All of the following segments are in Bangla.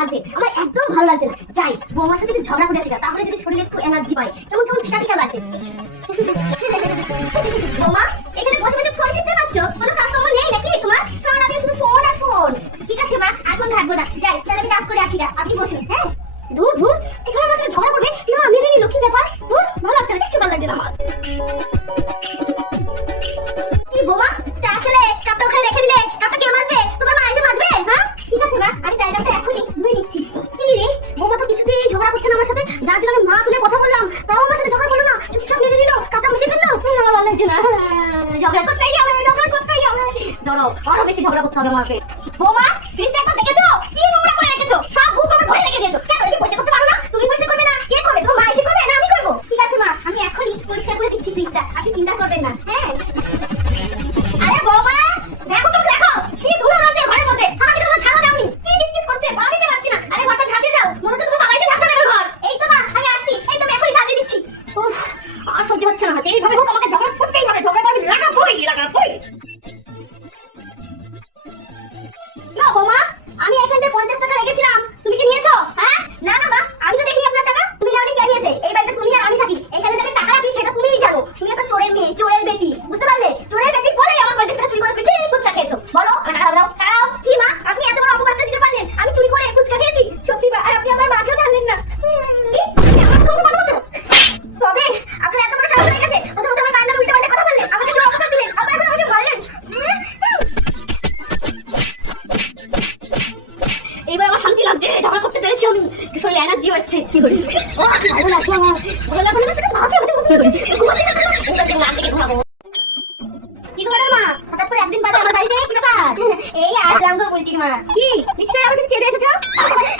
লাগছে, আমার একদম ভালো লাগছে না। যাই বৌমার সাথে একটু ঝগড়া করে আসি, তাহলে যদি শরীরে একটু এনার্জি পাই। কেমন কেমন ঠিকা ঠিকা লাগছে। বৌমা এখানে বসে বসে ফোন টিপতে পারছো? কোনো কাস্টমার নেই নাকি তোমার? সারাদিন শুধু ফোন আর ফোন। ঠিক আছে মা, আর ফোন ঘাটবো না। যাই তাহলে আমি কাজ করে আসি। আপনি বসুন। হ্যাঁ ধুর ধুর, এখানে আমার সাথে ঝগড়া করবে না, আমি জানি লক্ষ্মী ব্যাপার। ধুর, ভালো লাগছে না, কিচ্ছু ভালো লাগছে না আমার। কি বৌমা, চা খেলে কাপটা ওখানে রেখে দিলে, কাপটা কে মাজবে? তোমার মা এসে মাজবে? হ্যাঁ ঠিক আছে মা, আমি চাইটাটা এখনই ধুয়ে দিচ্ছি। কি রে বৌমা তো কিছুতেই ঝগড়া করছে না আমার সাথে, যার জন্য আমি মা তুলে কথা বললাম, তাও আমার সাথে ঝগড়া করলো না, চুপচাপ মেরে দিল, কাপটা মেরে ফেললো। আমার ভালো লাগছে না, ঝগড়া করতেই হবে, ঝগড়া করতেই হবে। ধরো আরো বেশি ঝগড়া করতে হবে আমাকে। বৌমা ফ্রিজটা একবার দেখেছো? কি নোংরা করে রেখেছো, সব ভুল করে ভরে রেখে দিয়েছো। কেন এটা পরিষ্কার করতে পারো না? তুমি পরিষ্কার করবে না, কে করবে? তোমার মা এসে করবে না আমি করবো? ঠিক আছে মা, আমি এখনই পরিষ্কার করে দিচ্ছি ফ্রিজটা, আপনি চিন্তা করবেন না। হ্যাঁ আরে বৌমা দেখো তো, দেখো কি ধুলো আছে ঘরের মধ্যে, আমাকে তো ছাড়া দাওনি, কি কিচকিচ করছে, পা দিতে পারছি না। আরে ঘরটা ঝাড়তে দাও, মনে হচ্ছে তোমার বাবা এসে ঝাড়তে দেবে ঘর। এই তো মা আমি আসছি, এই তো আমি এখনই ঝাড়তে দিচ্ছি। উফ আর সহ্য হচ্ছে না, এইভাবে হোক আমাকে ঝগড়া করতেই হবে, ঝগড়া করে লাগাবই। না বৌমা, আমি এখানে 50 টাকা রেখেছিলাম, তুমি কি নিয়েছো? হ্যাঁ না না মা, আমি তো দেখিনি আপনার টাকা। তুমি নাওনি, কে নিয়েছে? এই বাড়িতে তুমি আর আমি থাকি, এখানে থেকে টাকা রাখি সেটা তুমিই জানো। তুমি একটা চোরের মেয়ে, চোরের বেটি, বুঝতে পারলে? চোরের বেটি বলেই আমার 50 টাকা চুরি করে পেটে ফুচকা খেয়েছো। বলো টাকা দাও, দাও। কি মা আপনি এত বড় অপবাদটা দিতে পারলেন? আমি চুরি করে ফুচকা খেয়েছি? সত্যি মা, আর আপনি আমার মাকেও জানলেন না। তবে আপনার এত বড় সাহস হয়ে গেছে, প্রথমত আমার কান্না উল্টে পাল্টে কথা বললেন, আমাকে জোর অপবাদ দিলেন, আবার এখন আমাকে বললেন। এবার আমার শান্তি লাগছে, ঝগড়া করতে পেরেছি আমি, শরীরে এনার্জি আসছে। কি করি ও ভালো লাগছে আমার, ভালো লাগছে না, এটা ভাবতে হচ্ছে কি করি। এবার তুমি নাম থেকে ঘুমাবো। কি করে মা হঠাৎ করে একদিন বাদে আমার বাড়িতে কি ব্যাপার? এই আসলাম তো বলছি মা। কি নিশ্চয়ই আমাকে চেয়ে এসেছো?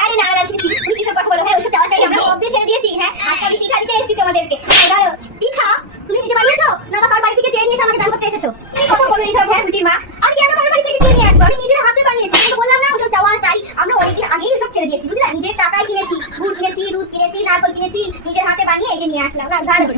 আরে না না, তুমি কি সব কথা বলো? হ্যাঁ ওসব চাওয়া চাই, আমরা কবে ছেড়ে দিয়েছি। হ্যাঁ আজকে আমি পিঠা দিতে এসেছি তোমাদেরকে। দাঁড়াও, পিঠা তুমি নিজে বানিয়েছো না কার বাড়ি থেকে চেয়ে নিয়ে এসে আমাকে দান করতে এসেছো? কি কথা বলো এইসব? হ্যাঁ বুঝি মা, আমি কেন কার বাড়ি থেকে চেয়ে নিয়ে আসবো? আমি নিজের হাতে বানিয়েছি, আমি তো বললাম না ওসব চাওয়া চাই। আমরা ওই দিন আগেই সব ছেড়ে দিয়েছি, বুঝলা? নিজের টাকায় কিনেছি, গুড় কিনেছি, দুধ কিনেছি, নারকেল কিনেছি, নিজের হাতে বানিয়ে এই যে নিয়ে আসলাম। না দাঁড়াও,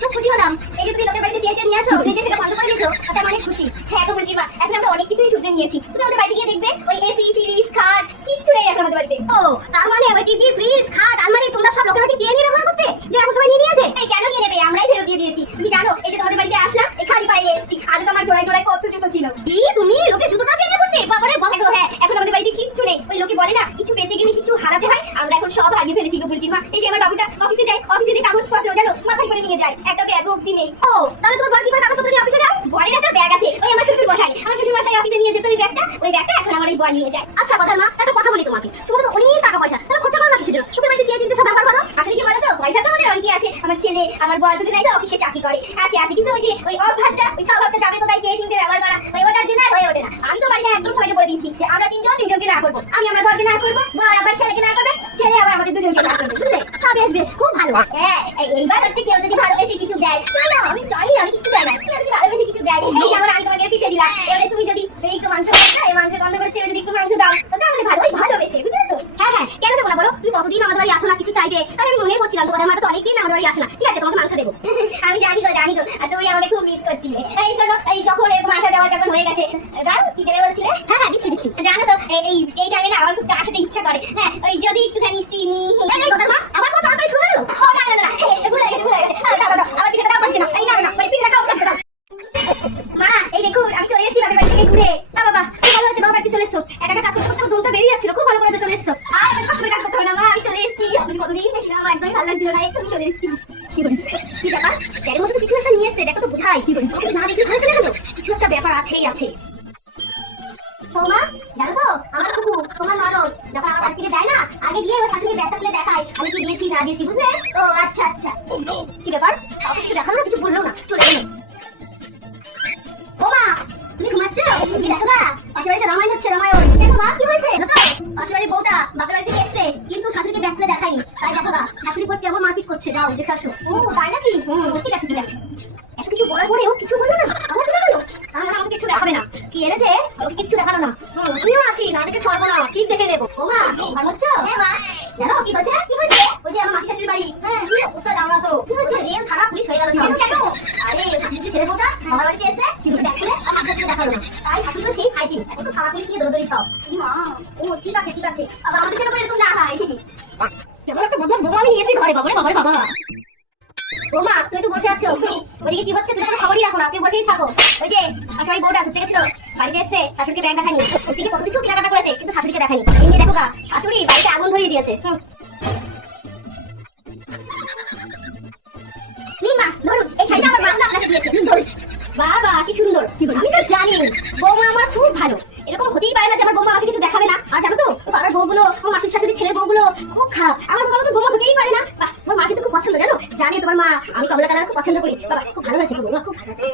খুব খুশি হলাম। এই যে তুমি লোকের বাড়িতে চেয়ে চেয়ে নিয়ে আসো, নিজে সেটা বন্ধ করে দিয়েছো, তাতে আমি অনেক খুশি। হ্যাঁ তো বলছি মা, এখন আমরা অনেক কিছুই শুনতে নিয়েছি। তুমি ওদের বাড়িতে গিয়ে দেখবে ওই এসি ফ্রিজ খাট কিচ্ছু নেই এখন আমাদের বাড়িতে। ও তার মানে ওই টিভি ফ্রিজ খাট আলমারি তোমরা সব লোকের বাড়িতে চেয়ে নিয়ে ব্যবহার করতে, যে এখন সবাই নিয়ে নিয়েছে। এই কেন নিয়ে নেবে, আমরাই ফেরত দিয়ে দিয়েছি। তুমি জানো এই যে তোমাদের বাড়িতে আসলাম, এই খালি পায়ে এসেছি, আগে তো আমার জোড়ায় জোড়ায় কত জুতো ছিল। কি তুমি লোকে জুতোটা চেয়ে করতে? বাবারে বাবা গো। হ্যাঁ এখন আমাদের বাড়িতে কিচ্ছু নেই, ওই লোকে বলে না কিছু পেতে গেলে কিছু হারাতে হয়, আমরা এখন সব হারিয়ে ফেলেছি গো বলছি মা। এই যে আমার বাবুটা অফিসে যায়, অফিসে যে কাগজপত্র জানো মাথায় করে নিয়ে যায়, একটা ব্যাগ অবধি নেই। ও তাহলে তোমার কি করে কাগজপত্র নিয়ে অফিসে যাও? বড়ের একটা ব্যাগ আছে, ওই আমার শ্বশুর মশাই, আমার শ্বশুর মশাই অফিসে নিয়ে যেত ওই ব্যাগটা, ওই ব্যাগটা এখন আমার ওই বড় নিয়ে যায়। আচ্ছা কথা মা, একটা কথা বলি তোমাকে, তোমার তো অনেক টাকা পয়সা, তাহলে খরচা করো না কিসের জন্য? তুমি বাড়িতে চেয়ে দিতে সব ব্যবহার করো। আসলে কি বলো তো, পয়সা তো আমাদের অনেকই আছে, আমার ছেলে আমার বর দুজনেই তো অফিসে চাকরি করে, আছে আছে, কিন্তু ওই যে ওই অভ্যাসটা, ওই স্বভাবটা যাবে কোথায় চেয়ে চিনতে ব্যবহার করা, ওই ওটার জন্য আর হয়ে ওঠে না। আমি তো বাড়িতে একদম সবাইকে বলে দিচ্ছি যে আমরা তিনজনকে না করবো, আমি আমার বরকে না করবো, বর আবার ছেলেকে না করবে, ছেলে আবার আমাদের দুজনকে না করবে, বুঝলে? বেশ বেশ খুব ভালো। হ্যাঁ এইবার হচ্ছে কেউ যদি ভালোবেসে কিছু দেয়, চলো আমি চাই আমি কিছু দেয় না, যদি ভালোবেসে কিছু দেয়, এই যেমন আমি তোমাকে পিঠে দিলাম, এবারে তুমি যদি একটু মাংস খাও, এই মাংস গন্ধ করে ছেড়ে যদি একটু মাংস দাও, তাহলে ভালোই ভালোবেসে, বুঝলে তো? হ্যাঁ হ্যাঁ কেন দেবো না বলো? তুমি কতদিন আমাদের বাড়ি আসো না কিছু চাইতে, তাহলে আমি মনে করছিলাম তোমাদের মা তো অনেকদিন আমাদের বাড়ি আসো না, ঠিক আছে তোমাকে মাংস দেবো। আমি জানি তো আর তুমি আমাকে খুব মিস করছিলে। এই শোনো, এই যখন এরকম আসা যাওয়া যখন হয়ে গেছে, দাও কি দেবে বলছিলে? হ্যাঁ হ্যাঁ দিচ্ছি দিচ্ছি। জানো তো এই টাইমে না আমার খুব চা খেতে ইচ্ছা করে। হ্যাঁ ওই যদি একটুখানি চিনি। এই কথা মা আমার কথা তাড়াতাড়ি শুনে নাও। ও না না না ভুলে গেছি দাও আমার পিঠে দাও পাচ্ছি না, এই না না ওই পিঠে দাও পাচ্ছি না। মা এই দেখুন আমি চলে এসেছি আমাদের বাড়ি থেকে ঘুরে। বাবা ভালো হচ্ছে, বাবা বাড়িতে চলে এসছো, একটা কাজ করতে করতে দমটা বেরিয়ে যাচ্ছিল, খুব ভালো করে চলে এসছো। আর আমি কষ্ট করে কাজ করতে হবে না মা, আমি চলে এসেছি। আমি কতদিন দেখলাম আমার একদমই ভালো লাগছিল না, একটু চলে এসেছি। কি বলি কি ব্যাপার, এর মধ্যে কিছু একটা নিয়ে এসছে, দেখো তো বুঝাই। কি বলি না দেখি ঘরে চলে গেল, কিছু একটা ব্যাপার আছেই আছে। বৌমা জানো তো আমার কুকু তোমার ননদ যখন আমার বাড়ি থেকে যায় না, আগে গিয়ে ওর শাশুড়ি ব্যাগটা খুলে দেখায় আমি কি দিয়েছি না দিয়েছি, বুঝলে? ও আচ্ছা আচ্ছা কি ব্যাপার, কিছু দেখালো না, কিছু বললো না, চলে গেল। বৌমা তুমি ঘুমাচ্ছ? দেখো না পাশের বাড়িতে রামায়ণ হচ্ছে, রামায়ণ। দেখো মা কি হয়েছে পাশের বাড়ির বউটা বাপের বাড়ি থেকে এসছে, কিন্তু শাশুড়িকে ব্যাগ খুলে দেখায়নি, তাই দেখো না শাশুড়ি পর কেমন মারপিট করছে, যাও দেখে আসো। ও তাই নাকি? ঠিক আছে ঠিক আছে। এত কিছু বলার পরেও কিছু বললো না, আমার চলে গেল। আমাকে কিছু দেখাবে না, কি এনেছে ওকে কিচ্ছু দেখালো না। তুমিও আছি না, দেখে ছাড়বো না, ঠিক দেখে নেবো। ও মা ভালো হচ্ছে? হ্যাঁ মা। জানো কি হয়েছে? কি হয়েছে? ওই যে আমার মাসি শাশুড়ির বাড়ি, কি অবস্থা জানো তো? কি হয়েছে? যে খারাপ পুলিশ হয়ে গেল সব। কেন? আরে শাশুড়ি ছেলে বউটা বাবার বাড়িতে এসে কি ব্যাগ খুলে আমার শাশুড়ি দেখালো না, তাই শাশুড়ি তো সেই ফাইটিং, এখন তো খারাপ পুলিশ নিয়ে দৌড়দৌড়ি সব। কি মা ও ও ঠিক আছে ঠিক আছে, বাবা আমাদের জন্য এরকম না হয়। কেমন একটা বদমাস বোমা আমি নিয়েছি ঘরে, বাবারে বাবারে বাবা। বোমা তুই তো বসে আছো, ওইদিকে কি হচ্ছে তুমি কোনো খবরই রাখো না, তুমি বসেই থাকো। ওই যে শাশুড়ি বউটা ঘুরতে গেছিল, বাড়িতে এসে শাশুড়িকে ব্যাগ দেখানি, ওদিকে কত কিছু কেনাকাটা করেছে কিন্তু শাশুড়িকে দেখানি। এমনি দেখো গা, শাশুড়ি বাড়িতে আগুন ধরিয়ে দিয়েছে। নিমা ধরুন, এই শাড়িটা আমার মা আপনাকে দিয়েছে, ধরুন। বাবা কি সুন্দর, আমি তো জানি বৌমা আমার খুব ভালো, এরকম হতেই পারে না যে আমার বৌমা আমাকে কিছু দেখাবে না। আর জানো তো পাড়ার বউগুলো, আমার মাসির শাশুড়ি ছেলের বউগুলো খুব খারাপ, আমার বৌমা তো বৌমা হতেই পারে না। বাহ, আমার মা কিন্তু খুব পছন্দ, জানো জানি তোমার মা, আমি কমলা কালার খুব পছন্দ করি। বাবা খুব ভালো লাগছে, বৌমা খুব ভালো আছে।